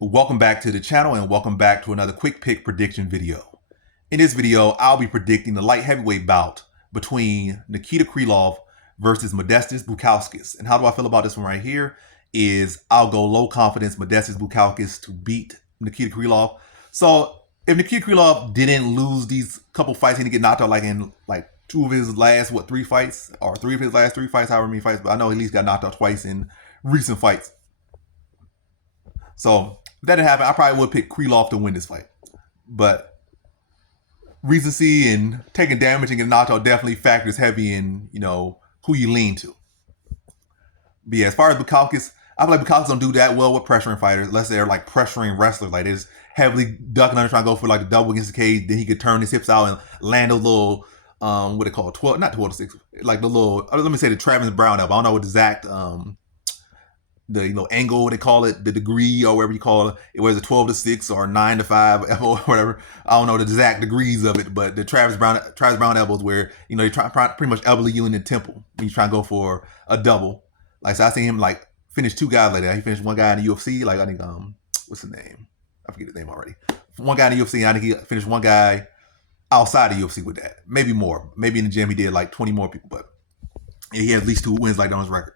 Welcome back to the channel and welcome back to another quick pick prediction video. In this video, I'll be predicting the light heavyweight bout between Nikita Krylov versus Modestas Bukauskas. And how do I feel about this one right here is I'll go low confidence Modestas Bukauskas to beat Nikita Krylov. So if Nikita Krylov didn't lose these couple fights, he didn't get knocked out like in two of his last, three fights, or three of his last three fights, however many fights, but I know he at least got knocked out twice in recent fights. So if that didn't happen, I probably would pick Krylov to win this fight. But recency and taking damage and getting knocked out definitely factors heavy in, who you lean to. But yeah, as far as Bukauskas, I feel like Bukauskas don't do that well with pressuring fighters unless they're like pressuring wrestlers. Like they're just heavily ducking under, trying to go for like the double against the cage. Then he could turn his hips out and land those little, what they call 12, not 12 to 6, like the little, let me say the Travis Brown elbow. I don't know what the exact, the angle they call it, the degree or whatever you call it. It was a 12 to 6 or 9 to 5 elbow or whatever. I don't know the exact degrees of it, but the Travis Brown elbows where they try pretty much elbow you in the temple when you try to go for a double. Like so I seen him like finish two guys like that. He finished one guy in the UFC, like I think what's his name? I forget his name already. One guy in the UFC, and I think he finished one guy outside the UFC with that. Maybe more. Maybe in the gym he did like 20 more people, but he had at least 2 wins like on his record.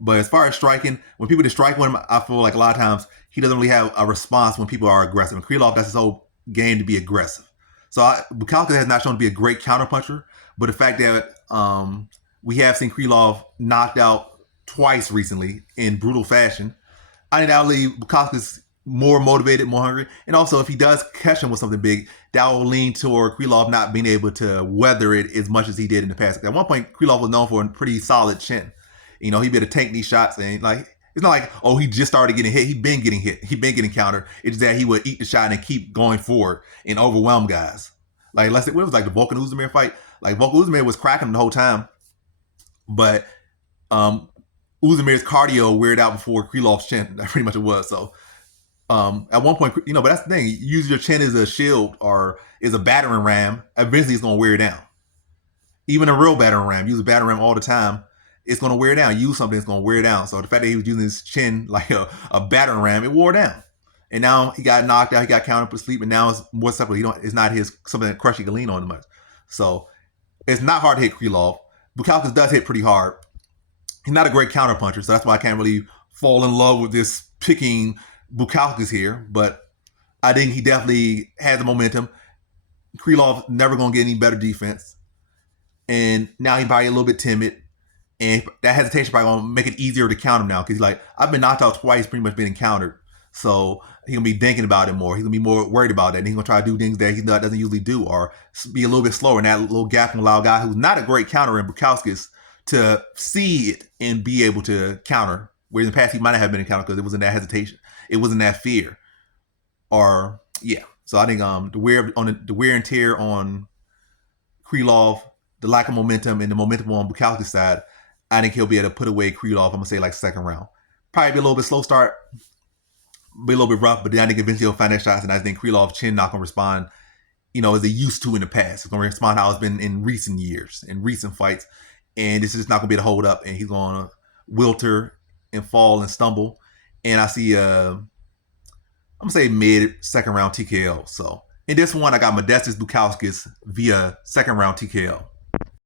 But as far as striking, when people just strike with him, I feel like a lot of times he doesn't really have a response when people are aggressive. And Krylov, that's his whole game to be aggressive. So Bukauskas has not shown to be a great counterpuncher, but the fact that we have seen Krylov knocked out twice recently in brutal fashion, I think that'll leave Bukauskas more motivated, more hungry. And also, if he does catch him with something big, that will lean toward Krylov not being able to weather it as much as he did in the past. At one point, Krylov was known for a pretty solid chin. He'd be able to tank these shots, and it's not like, oh, he just started getting hit. He'd been getting hit. He'd been getting countered. It's that he would eat the shot and keep going forward and overwhelm guys. Like, let's say, it was like the Volkan Ozdemir fight. Like, Volkan Ozdemir was cracking him the whole time, but Ozdemir's cardio weared out before Krylov's chin. That's pretty much it was. So at one point, but that's the thing. Use your chin as a shield or as a battering ram. Eventually, it's going to wear down. Even a real battering ram. Use a battering ram all the time. It's going to wear down. Use something that's going to wear down. So the fact that he was using his chin like a battering ram, it wore down. And now he got knocked out. He got countered for sleep, and now it's more simple. It's not something that Crush can lean on much. So it's not hard to hit Krylov. Bukauskas does hit pretty hard. He's not a great counter puncher, so that's why I can't really fall in love with this picking Bukauskas here. But I think he definitely has the momentum. Krylov never going to get any better defense, and now he's probably a little bit timid. And that hesitation probably going to make it easier to counter him now, because he's like, I've been knocked out twice, pretty much being countered. So he's going to be thinking about it more. He's going to be more worried about that. And he's going to try to do things that he doesn't usually do, or be a little bit slower. And that little gap can allow a guy who's not a great counter in Bukauskas to see it and be able to counter. Whereas in the past, he might not have been a counter because it wasn't that hesitation. It wasn't that fear. Or, yeah. So I think the wear and tear on Krylov, the lack of momentum, and the momentum on Bukauskas' side, I think he'll be able to put away Krylov. I'm going to say like second round. Probably be a little bit slow start, be a little bit rough, but then I think eventually he'll find that shots, and I think Krylov's chin not going to respond, as they used to in the past. It's going to respond how it's been in recent years, in recent fights, and this is just not going to be able to hold up, and he's going to wilter and fall and stumble. And I see, I'm going to say mid-second round TKO. So in this one, I got Modestas Bukauskas via second round TKO.